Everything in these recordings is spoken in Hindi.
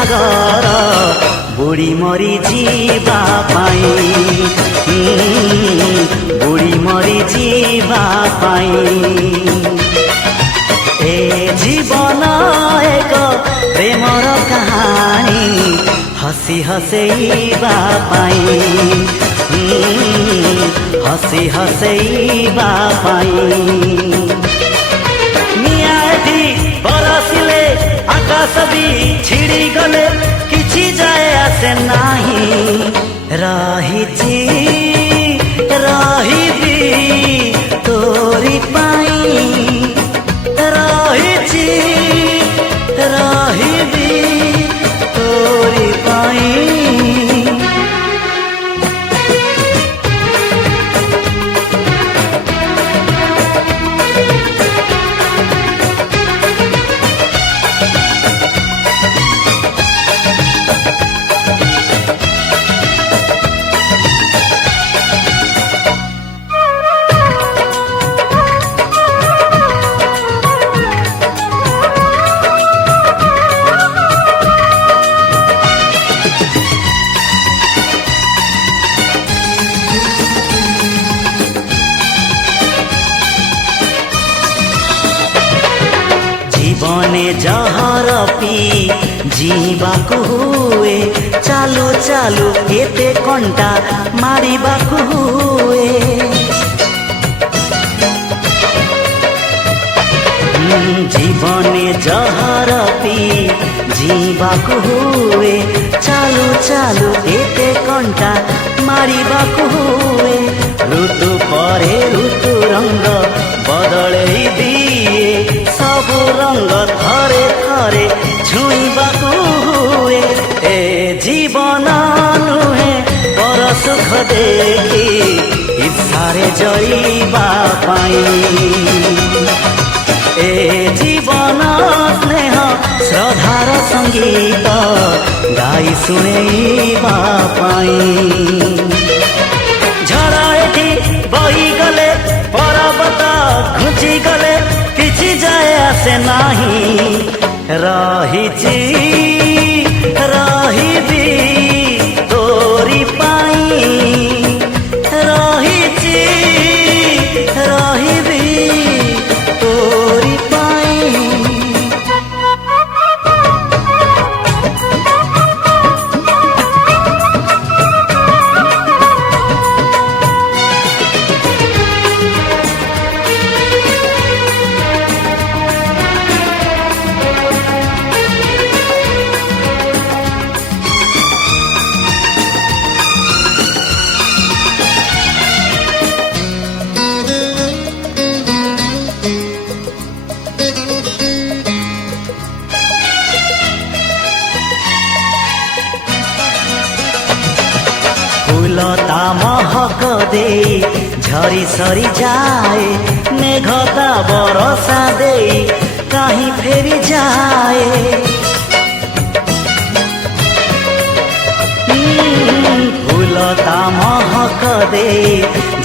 सागर बुड़ी मरी जीवा पाई बुड़ी मरी जीवा पाई ए जीवन एक प्रेमर कहानी हसी हसैबा पाई हसी हसैबा पाई नियादी बरसिले आकाश भी छिड़ी गले किछि जाए आसे नाही रहिछि रहिबी तोरी पाई रहिछि रहिबी तोरी पाई जीवने जहर पी जीवाकु हुए चालू चालू एते कंटा मारिबाकु हुए जीवने जहर पी जीवाकु हुए चालू चालू एते कंटा मारिबाकु हुए ऋतु परे ऋतु रंग बदलई दिए सबु रंग थरे थरे छुईबाकु हुए ए जीवन नुहे पर सुख देखी इच्छारे जईबा पाई ए जीवन स्नेह श्रद्धार संगीत गाई शुणेबा पाई झड़ एठी बही गले पर्वत घुची गले किछि जाए आसे नाही रहिछि रहिबी तोरी पाई रहिछि रहिबी तोरी पाई फूलता महक दे झरी सरी जाए मेघता बरसा दे कहीं फेरी जाए फूलता महक दे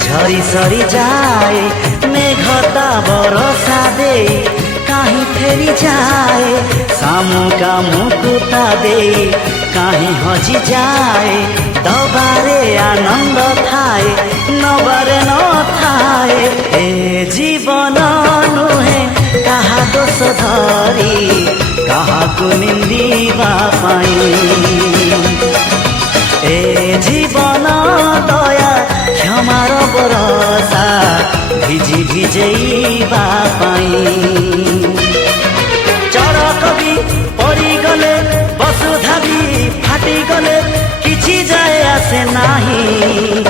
झरी सरी जाए मेघता बरसा दे कहीं फेरी जाए सामुका मुकुता दे कहीं हजी जाए दबारे आनंद थाए नबारे न थाए ए जीवन नुहे कहा दोष धरी काहाकु निंदिबा पाई ए जीवन दया क्षमार बरसा भिजी भिजेइबा पाई चरक भी परिगले वसुधा भी फाटी गले किछि जाए आसे नाही